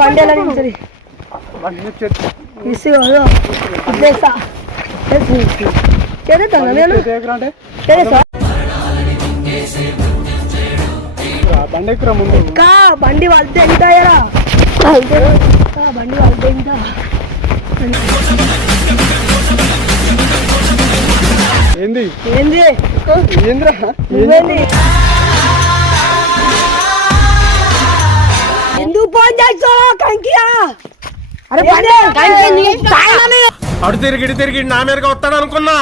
బండి ఎలా నిలిచి బండి చేస్తాను నేను కా వాళ్ళతే వాళ్ళతే ఎంత ఏంది? ఏంది? ఏంద్రా? ఫోన్ చేస్తావా కంకియా అరే అడు తిరిగి తిరిగి నా మీదకి వస్తాడు అనుకున్నా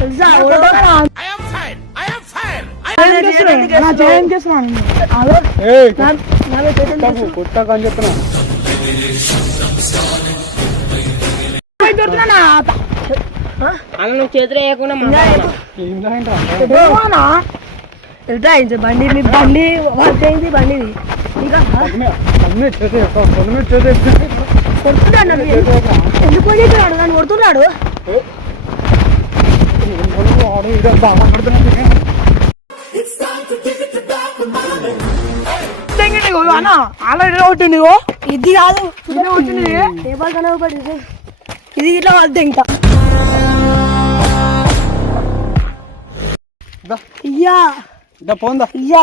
తెలుసా ఉడకరా. ఏం చేస్తున్నాను హలో ఏయ్ నా- నా మీద చేతులు కొట్టకు, తీసు. కొట్టకు అని చెప్తున్నా దొరుకుతున్నా అన్న నువ్వు చేతులు వేయకుండా బండి బండి బండిది ఎక్కువ. కొడుతున్నాడు నన్ను. ఎందుకు కొడుతున్నాడు? ఇదే. అన్న ఆల్రెడీ కొట్టింది. ఇది కాదు. ఇదే. బాగా కనబడి ఇది. ఇట్లా వాళ్ళతే ఇంకా. దా, ఇయ్యా. దా పోందా? ఇయ్యా.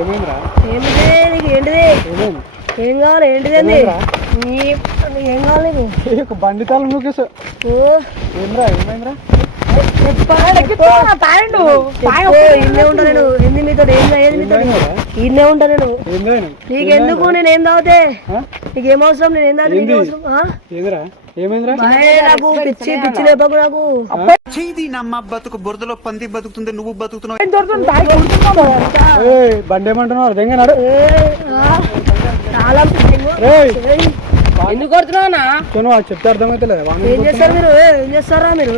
ఏంటిది నీకు ఏంటిది? ఏం కావాలి? నీ ఏం కావాలి నీకు? బండి తాళం నూకేసా ఏమైందిరా? ఇన్నే ఉంటా నేను. ఏంది మీతో ఏం అయ్యేది మీతో ఏమైందిరా? ఇన్నే ఉంటా నేను. ఏందా నీకెందుకు? నేను ఏం తాగితే నీకేం అవసరం? నేను ఏం తాగితే నీకు ఏంది? అవసరం? చేది నమ్మ బతుకు బురదలో పంది బతుకుతుంది నువ్వు బతుకుతున్నావు. బండి ఏమంటున్నావు? అర్థం ఎందుకు కొడుతున్నావు చెప్తే ఏం చేస్తారు మీరు? ఏ, చేస్తారా మీరు?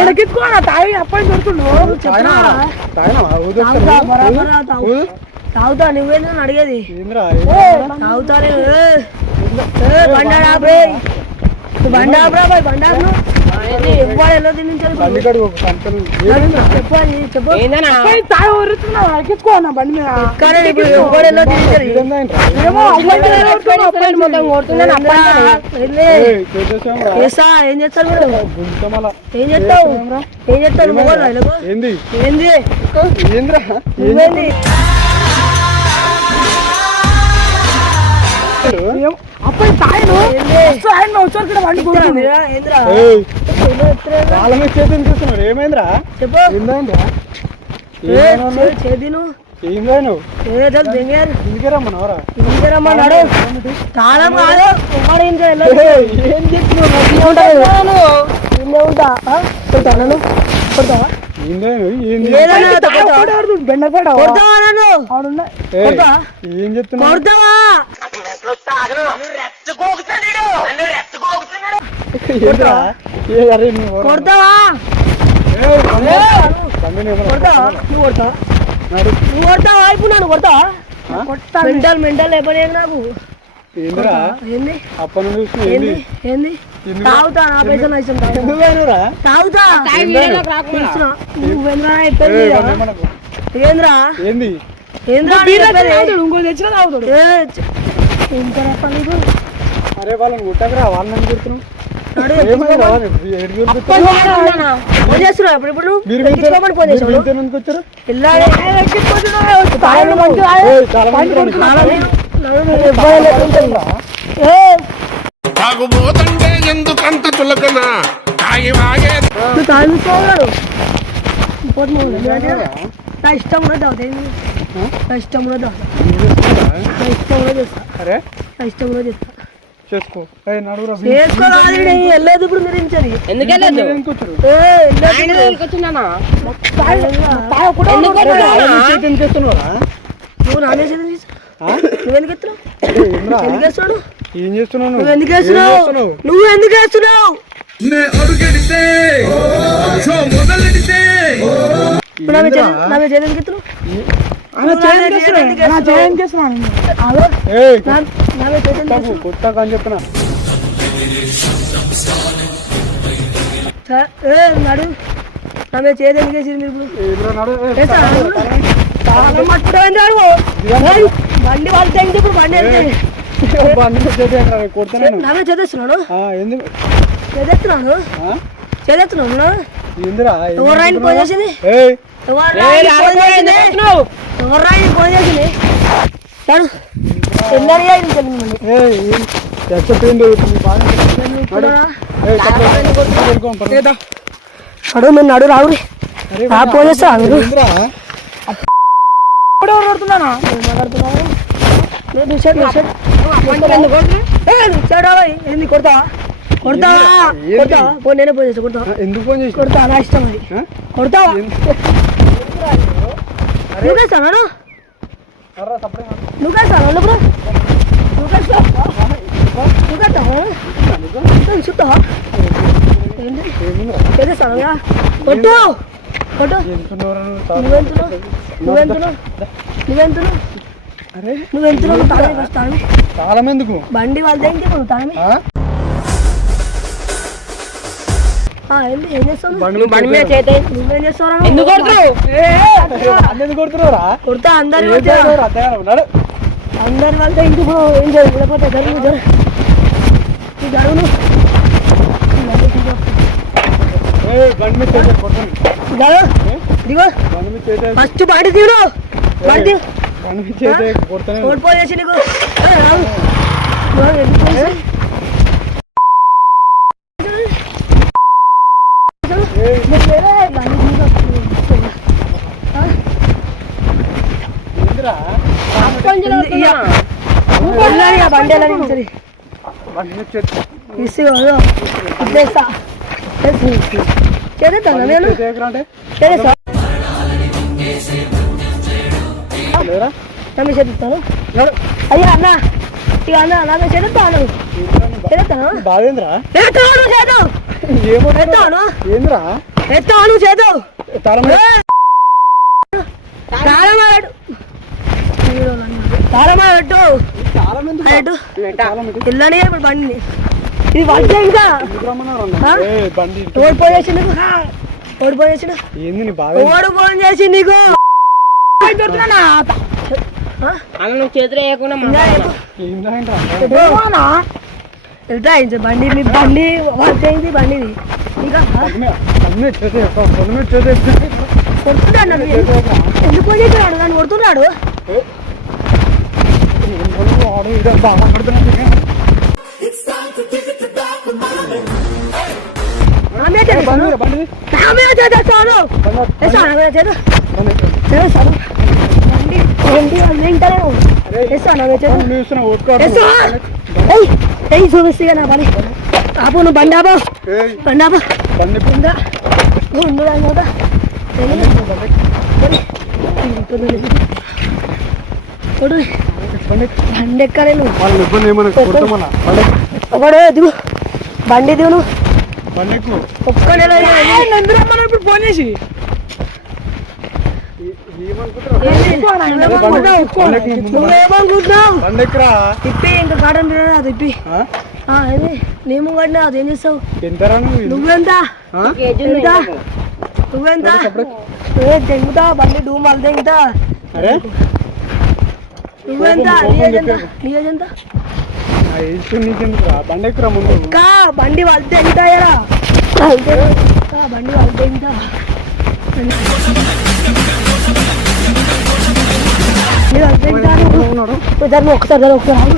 ఎడకిచ్చుకోనా తాయి అప్పటి దొరుకుతుండు తాగుతా బరాబర్ తాగు తాగుతా. నువ్వేంటి నన్ను అడిగేది? తాగుతా ఏ, చేస్తారు ఏం చేస్తావు? ఏం చేస్తారు? ఏంది? ఏంది? అప్పటి తాయను ఆయన వచ్చారు ఇక్కడ చెప్తారా? వాళ్ళ మీద చేతిని చూస్తున్నారు ఏమైందిరా? చెప్పు. ఏందండి? ఏ, తాళం కాదు. చెప్తున్నావు ఉంటా ఆ? ఏం చెప్తున్నావు? కొడతావా. కొడతావా? ఇప్పుడు నన్ను కొడతావా? ఆ? మెంటల్ మెంటల్ లేపడే నాకు. ఏందిరా? ఏంది? అప్పటి నుండి చూస్తున్నా ఏంది? ఏంది? ఏంది? ఎందుకు? తాగుతా నా పైసలు ఇష్టం తాగుతా? నువ్వేంద్రా చెప్పేది. ఏంద్రా? ఏంది? ఏంద్రా ఇంకో తెచ్చిన తాగుతాడు. కరప్ప నీకు? అరే వాళ్ళని ముట్టకరా వాళ్ళని చేస్తున్నావు ఇప్పుడు తాగుబోతంటే ఎందుకంత చులకన? తాగి వాగే. నా ఇష్టం కూడా తాగుతా ఏంది? నా ఇష్టం కూడా తాగుతా నా ఇష్టం కూడా చేస్తా. అరే? నా ఇష్టం కూడా చేస్తా. చేసుకో. ఏయ్, నడువురా చేసుకోవాలి వెళ్ళలేదు ఇప్పుడు మీరు ఇంచది ఎందుకు? నువ్వు నానే? నువ్వెందుకు ఎత్తున్నావు ఏంద్రా? ఎందుకు వేస్తున్నాడు ఏం చేస్తున్నావు నువ్వు? ఎందుకు వేస్తున్నావు చేస్తున్నావు? నువ్వు ఎందుకు వేస్తున్నావు ఇప్పుడు నా మీద ఏంద్రా? చేతి- నా మీద చేతి ఎందుకు ఎత్తున్నావు? అన్న నువ్వు నా మీద చేయం చేతి చేస్తున్నా ఎందుకు అన్న వేస్తున్నావు? చేయం చేస్తున్నా ఆగు. ఏయ్, నా- నా మీద చేతి ఎందుకు కొట్టకు, కొట్టకు అని చెప్తున్నా చ- ఏ, నడు. మీద చేతి ఎందుకు వేసింది మీరు ఇప్పుడు? బండి వాళ్ళు తెగింది ఇప్పుడు బండి వెళ్తే బండి మీద చేతి ఎక్కడ? కొడతాను నా మీద చేస్తున్నాడు ఆ, ఎందుకు? చేస్తున్నాను ఆ? చేస్తున్నాను ఏందిరా? ఏం ఎవరు రాయని ఫోన్ చేసింది? ఏయ్, ఎవరు రాయని ఫోన్ చేసింది? నడు. ఎన్నరి అయింది తెలియదు నీ బాధ ఇప్పుడు ఏయ్, చచ్చిపోయింది. వెళ్ళుకోం, పర్లేదు. నడు మీరు నడు రావు అరే, ఆ ఫోన్ చేస్తా మీరు ఏందిరా? ఇప్పుడు ఎవరు కొడుతున్నానా ఏంది? కొడతా కొడతావా? కొడతావా ఫోన్ నేనే ఫోన్ చేస్తా కొడతావా? ఆ, ఎందుకు ఫోన్ చేసి కొడతా నా ఇష్టం అది. కొడతావా? నువ్వు వేస్తాను నువ్వు ఇప్పుడు? నువ్వు నువ్వు నువ్వు చూస్తావా? ఏంటి చేస్తాను కొట్టు! కొట్టు నువ్వెంతున్నావు నువ్వెంతున్నావు నువ్వెంతున్నావు అరే. నువ్వెంతున్నావు తాళమే ఫస్ట్ తాళమే తాళం ఎందుకు బండి వాళ్ళదే ఇంకే నువ్వు తాళమే. ఆ? ఆ, ఏంది? ఏం చేస్తావు బండి నువ్వు బండి మీద చేతే నువ్వేం చేస్తావురా ఎందుకు కొడుతున్నావు? ఎందుకు కొడుతున్నావురా? కొడతా అందరి వాళ్ళతో. ఇంటికి ఏం జరుగు జరుగు. బండి మీద కొడతాను జరుగు దిగో బండి మీద చేతి ఫస్ట్ బయట తీడు బయట ఓడిపోయేసి నీకు బండి ఇసు అదో. నేను చేసేస్తా చేస్తాను? అయ్యా అన్న. ఇక అన్న నాతో చేస్తాను చేస్తాను బాధేంద్రా ఎత్తాను చేదు ఏమో ఎత్తాను ఏంద్రా? ఎత్తాను చేదు ఎందుకు? ఇల్లనే ఇప్పుడు బండి. ఇది వంట ఇంకా? ఓడిపోయేసి నీకు ఓడిపోయేసి ఏంది నీ బాధ? ఓడి ఫోన్ చేసి నీకు? అన్న చేతులు వేయకుండా వెళ్తా బండి మీ బండి అయింది బండిది? ఇంకా. కొడుతున్నాడు ఎందుకు నన్ను కొడుతున్నాడు? నా మీద చేస్తాను బండి మీద, బండి మీద. నా మీద చేస్తాను బండి మీద, వేస్తాను నా మీద చేత బండి వాళ్ళు వింటలేను వేస్తాను నా ఒట్టుకోడు. వేస్తా ఏయ్ ఏయ్ చూపిస్తుగా నా పని ఆపు నువ్వు బండి ఆపు. బండి ఆపు. బండి ఉందా? ఉండు బండి ఒకడు దిగు. బండి దిగు నువ్వు. ఇప్పుడు ఫోన్ చేసి. తిప్పి ఇంకా కాటన్ తిప్పి. కట్టినా అది చేస్తావు? నువ్వు? నువ్వెంత? ఎంత? నువ్వెంత? ఏ తెంగుతా బండి డూమ్ వాళ్ళు తెంగుతా. నువ్వెంత? నీ ఏజ్ ఎంత? కా బండి వాళ్ళు తెంగుతాయరా బండి వాళ్ళు తెంగుతా బండి వాళ్ళు తెంగుతాను ఉన్నాడు? ఇద్దరు ఒకసారి ఒకసారి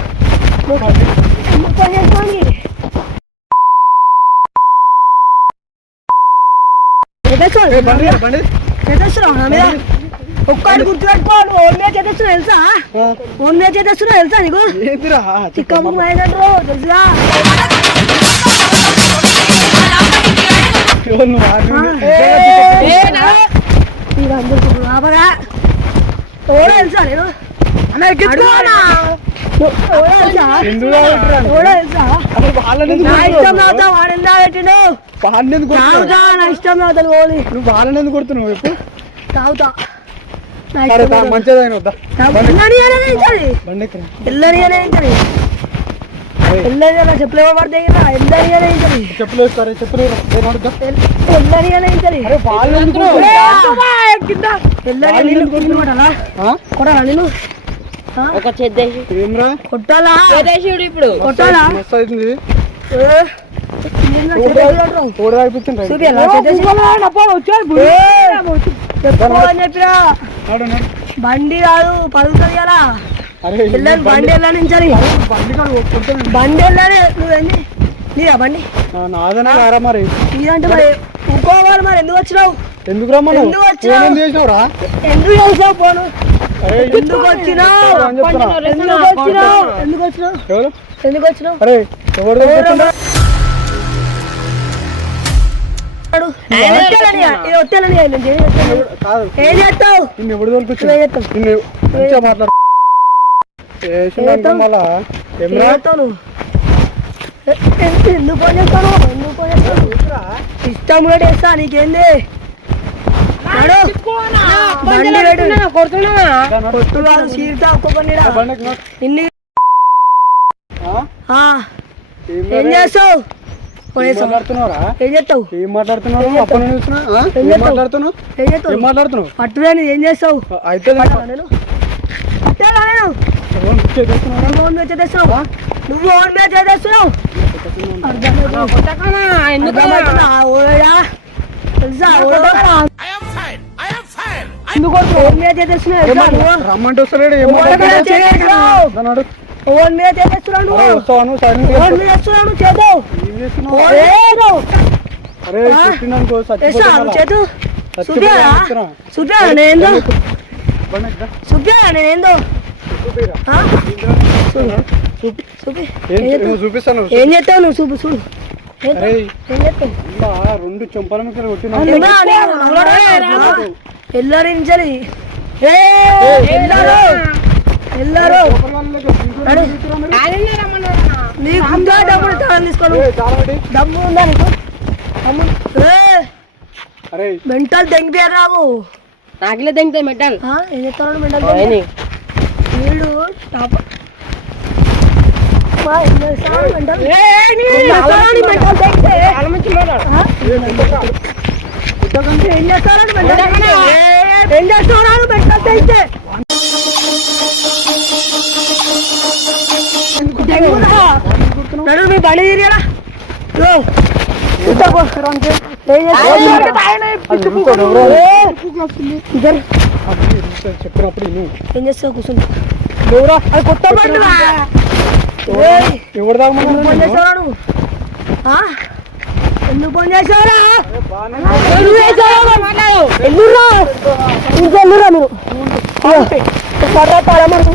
చేసుకోండి ఒక్కటి గుర్తుపెట్టుకో నువ్వు ఓన్ చేసేస్తున్నావు తెలుసా? ఓన్ మీద చేసేస్తున్నావు తెలుసా నీకు? చిక్కమ్మ తెలుసా ఆపరా. ఎవరో తెలుసా నేను వాళ్ళని ఎందుకు కొడుతున్నావు? తాగుతా. మంచిదైన వద్దా? ఎల్లని అనేది ఇంకది బండి ఎక్కరా. ఎల్లని అనేది ఇంకది ఎల్లని అలా చెప్పులు ఎవరు పడతాయి కదా? ఎల్లని అనేది ఇంకది చెప్పులు వేసుకోరా చెప్పులు వేసుకోరా. నేను అడుగుతా. ఎల్లని అనేది ఇంకది అరే వాళ్ళు ఎందుకు కింద. ఎల్లని నిన్ను కొట్టుకోవాలా ఆ? కొట్టాలా నేను ఒక చేద్దేసి ఏమ్రా? కొట్టాలా? చేద్దేశివుడు ఇప్పుడు. కొట్టాలా? మస్తు అవుతుంది ఏ, నిన్ను చెప్పినా. బండి కాదు పలుకుతుంది కదా. వెళ్ళని బండి వెళ్ళనించాలి బండి వెళ్ళని నువ్వేంది? నీదా బండి? నాదనే మరి. నీదంటే మరి మరి ఎందుకు వచ్చినావు? ఎందుకు రమ్మన్నావు? ఎందుకు వచ్చావు? ఫోన్ ఎందుకు చేసావు అరే ఎందుకు వచ్చినావు? ఎందుకు వచ్చినావు? ఎందుకు వచ్చినావు? ఎవరు? ఎందుకు వచ్చినావు? ఏం చేస్తావు? నిన్ను నిన్ను మంచిగా మాట్లాడు. మళ్ళా? ఏం ఎందుకు ఎందుకు ఇష్టం కూడా నీకేంది? ఏం? చేస్తావు? ఏం చేస్తావు? ఏం మాట్లాడుతున్నావు? ఏం ఏం చేస్తావు? మాట్లాడుతున్నావు? ఏం చేస్తావు? ఏం మాట్లాడుతున్నావు? పట్టుదని ఏం చేస్తావు? అయితే నేను నువ్వు ఓన్ మీద చేస్తున్నావు ఎందుకు? రమ్మంటే వస్తలేడు ఏం ఓన్ మీద దాన్ని అడుగు. ఓన్ మీద ఏం చేస్తున్నావు? లేదు అరే చేతు చచ్చిపోతున్నా. సుఖియారా చెప్తున్నా. సుఖియారా నేనేందో? నువ్వు చూపిస్తాను ఏం చేస్తావు నువ్వు? చూపు చూడు. రెండు చెంపల మీద కొట్టినా. ఎల్లరించలి. ఎల్లరు ఎల్లరు నీ గుండా డబ్బులు? తాళం తీసుకోను డబ్బు ఉందా నీకు? మెంటల్ దెంగిపోయారు రాము నాకులే తెంగుతాయి మెట్టల్ ఆ, ఏం చెప్తాడు మెంటల్. వీడు టాప్ ఏం మెంటల్? ఏం మెంటల్ దెంగితే? నడు మీ బండి చెప్పినప్పుడు ఏం చేస్తావు కూర్చుంటా అది కొత్త బండి ఎవరు ఫోన్ ఎందుకు ఫోన్ ఎందుకు మీరు సర్రా తాళం మనకు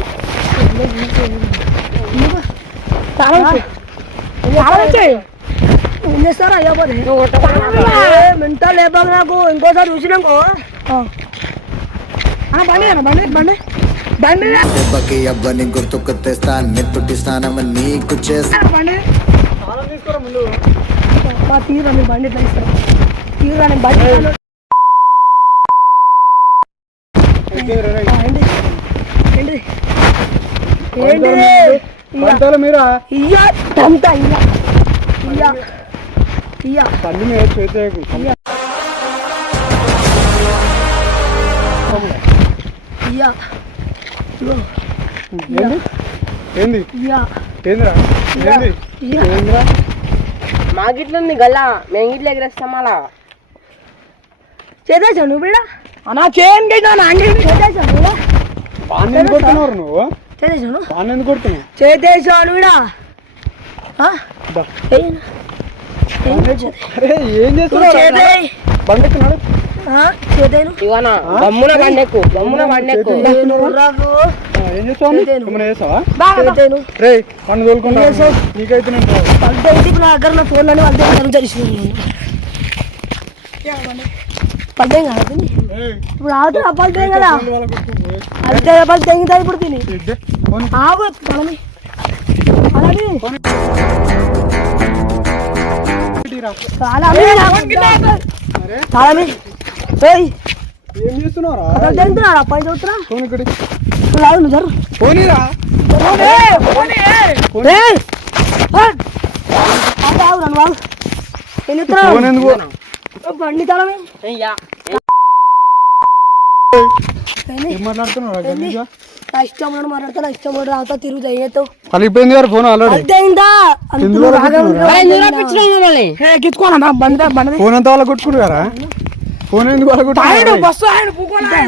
తాళం ఇచ్చేయ్. తాళం ఇచ్చేయ్. ఏం చేస్తారా మెంటల్ లేపాక నాకు ఇంకోసారి చూసినాకో బండి అన్న, బండి బండి. బండి. దెబ్బకి అవ్వని గుర్తుకు తెస్తా నెత్తుటి స్నానం నీకు చేస్తా. బండి. తీరా మీ బండి ఇస్తారు తీరా బండి ఏంటి? ఇయ్య పంటల మీరా ఇయ్య తంత ఇయ్య. ఇయ్య. ఇయ్య. తల్లి మీద చేతకు ఇయ్య. ఇగో. ఏంది? ఏంది? ఇయ్య. ఏందిరా? ఏంది? ఇయ్య. ఏందిరా? మాగిట్లుంది గల్లా. మేము ఇట్లా ఎగరేస్తాం అలా. చేసేసావు నువ్వు బిడ్డ? చేసేసావు నువ్వు బాగా ఎందుకు కొడుతున్నారు నువ్వు? చేసేసావు బాగా ఎందుకు కొడుతున్నావు చేసేసావు నువ్వు బిడ్డ ఆ? దా. ఏయ్ నా. ఏం చేస్తున్నావు చేసేయ్. బండికి నడు ఆ? చేసేయ్ ఇవనా గమ్మున బండెక్కు గమ్మున బండెక్కు నువ్వు. రాకు. ఆ, ఏం చేస్తావు చేతేను. ఏమైనా చేస్తావా చేసేయ్ నువ్వు. రే పన్ను తోలుకుంటా ఏం చేస్తావు? నీకైతే పడ్డాయి కదా తిని? ఇప్పుడు ఆగుతా పడ్డాయి కదా. అయితే పడ్డాయి ఇప్పుడు తిని. ఆగు పొలమి చాలా చాలా ఏయ్ ఏం చేస్తున్నావురా? అక్కడ తింటున్నారా? పై చదువుతున్నా ఫోన్ ఇక్కడ లాగు నువ్వు జరు. పోనీరా. ఏయ్! ఏయ్! అబ్బా, ఆగు నన్ను ఆగు. ఏం చెప్తున్నావు? ఫోన్ ఎందుకు? బండి తలమే. ఇష్టం మాట్లాడతా ఇష్టం రావుతా తిరుగుతా గారు ఫోన్ ఆల్రెడీ ఫోన్ అంతా వాళ్ళ కొట్టుకున్నారా ఫోన్ ఎందుకు వాళ్ళ పూకోనా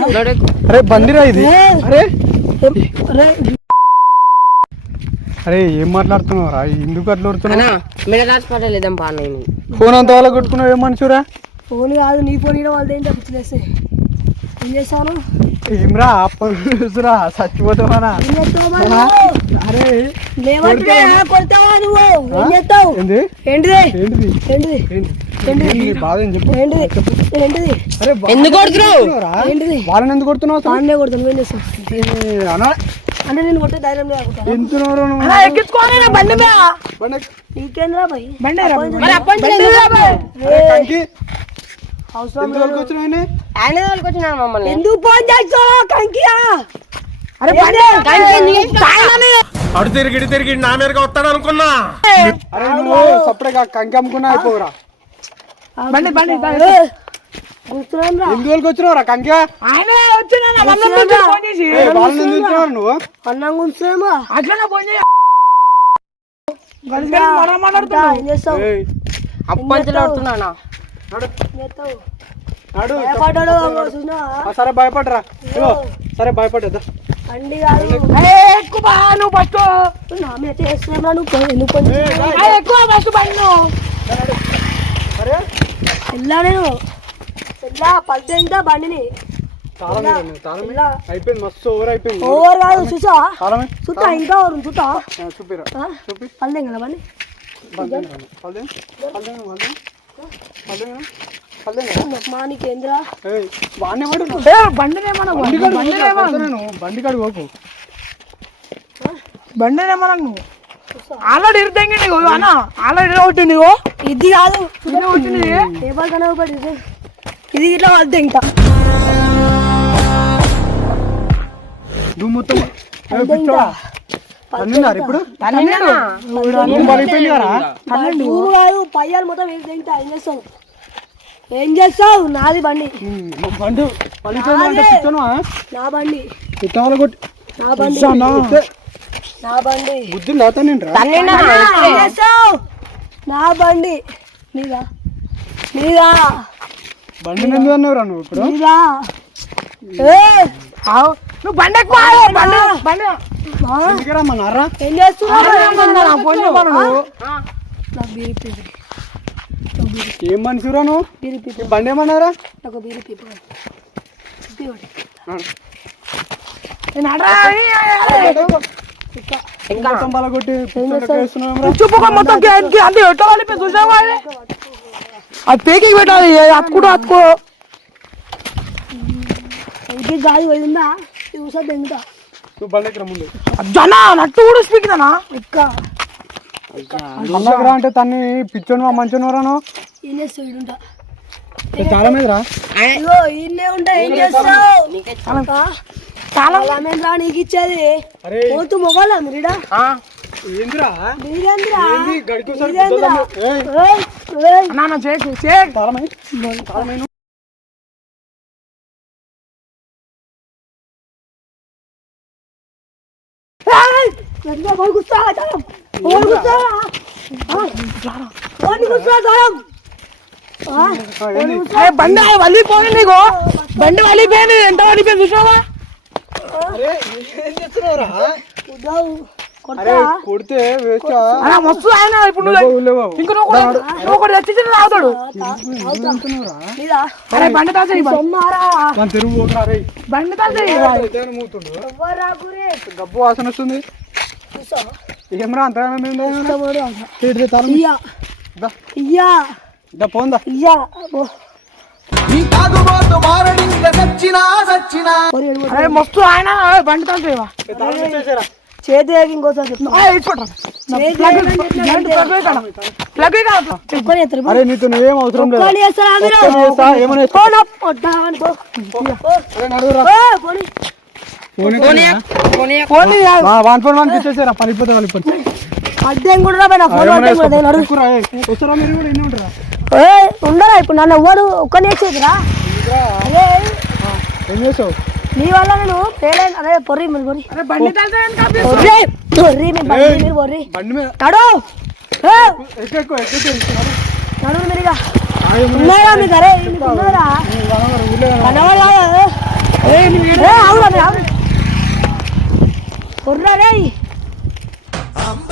అరే బండిరా ఇది! అరే. ఏం మాట్లాడుతున్నావురా? ఎందుకు అట్లా కొడుతున్నావు ఫోన్ అంతా వాళ్ళ కొట్టుకున్నావు ఏం మనుషురా? ఫోన్ కాదు నీ ఫోన్ ఇవ్వడం వాళ్ళది ఏంటో పిచ్చిలేస్తే? ఏం చేస్తాను? ఏమ్రా అప్పరా? నువ్వు? అరే కొడతావా నువ్వు? ఏం చేస్తావు? ఏంటిది? ఏంటిది? ఏంటిది? ఎందుకు కొడుతున్నావు? వాళ్ళని ఎందుకు కొడుతున్నావు అసలు? అంటే నేను కొట్టే ధైర్యం బండి మీద. నీకేంద్రా భయ్? బండి అవసరం ఆయన? మమ్మల్ని? ఎందుకు ఫోన్ చేస్తావా కంకియా? అరే అడు తిరిగి తిరిగి నా మీదకి వస్తాడు అనుకున్నా. అరే నువ్వు సపరేట్గా కంకి అమ్ముకున్నా అయిపోవురా. బండి బండి ఎందుకు వచ్చినావురా కంకి ఆయనే వచ్చిన నువ్వు? అన్నం ఫోన్ చేయ. సరే భయపడరా. సరే కాదు ఎక్కువ నువ్వు ఫస్ట్. ఫస్ట్ బండి నువ్వు ఎల్లా నేను పల్తే ఇంకా బండిని. అయిపోయింది మస్తు ఓవర్ అయిపోయింది. ఓవర్ కాదు చూసా తాళమే చూస్తా ఇంకా ఓవర్ చూస్తా. చూపిరా. చూపి. పల్దే కదా బండి? పల్దేం బండి బండినేమన్నా నువ్వు? ఆల్రెడీ ఇరుతంగి నీకు అన్న. ఆల్రెడీ ఒకటి ఇది కాదు ఇది వచ్చింది ఏ బాగా కనబడి ఇది ఇట్లా పల్తే ఇంకా. నువ్వు మొత్తం ఇప్పుడు? కదా కాదు పయ్యాలు మొత్తం తింటా ఏం చేస్తావు? ఏం చేస్తావు? నాది బండి. బండి నా బండి. పిచ్చోళ్ళ కొట్టి? నా బండి? నా బండి. బుద్ధి నాతో నిండ్రా ఏం చేస్తావు? నా బండి. నీదా? నీదా? బండి ఎందుకు అన్నావురా నువ్వు ఇప్పుడు నీదా. నువ్వు బండి బండి బండి ఆ? ఎందుకు రమ్మన్నారా? ఏం చేస్తున్నావు? మనిషిరా నువ్వు? బండి ఏమన్నారా నాకు బీరి పీపు మొత్తం కలిపి చూసావా అది? పేకింగ్ పెట్టాలి అతుకుడు అతుకో ఇంకే గాలి పోయిందా చూసా తింటా నువ్వు బండికి రా ముందు జన నట్టు కూడా ఇక్క అంటే తన్ని పిచ్చోను మంచోనురాను ఏం చేస్తావు ఈడుంటా చాలా మీద రా ఇగో ఈయనే ఉంటా ఏం చేస్తావు చాలా రా నీకు ఇచ్చేది అరే పోతు మొగలా మీరిడా ఏందిరా మీరేంద్రా ఏంది నాన్న నువ్వు. ఏయ్, ఎందుకో పోయి కూర్చోరా, చాలం. పోయి ఆ, ఏంది ఏ, బండి వలిపోయింది నీకు. బండి వలిపోయింది ఎంత వలిపోయింది చూసావా? కొడతా? మస్తు ఆయన ఇప్పుడు ఇంక తెచ్చి తాగుతాడు అరే బండి తాసేయి బండి తాసేయి గబ్బు వాసన వస్తుంది. ఏమరా అంతగానం పోందా ఇయ్యా. మస్తు ఆయన బండి తాసేవా చేతి ఇంకోసారి. అరే నీతో ఏం అవసరం లేదు. వన్ ఫోన్ వన్ ఇచ్చేసారా పనిపోతే వాళ్ళు ఇప్పుడు అడ్డం కూడా ఉండరా ఇప్పుడు నన్ను ఎవ్వరు ఒక్కని ఏం చేసావు? నీ వల్ల నేను అదే పొర్రి మీరు పొర్రి పొర్రి పొర్రి మీ బండి మీరు పొర్రి తడు. మీరుగా ఉన్నాయా పొర్రా రే అంబ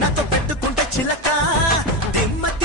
నాతో పెట్టుకుంటే చిలక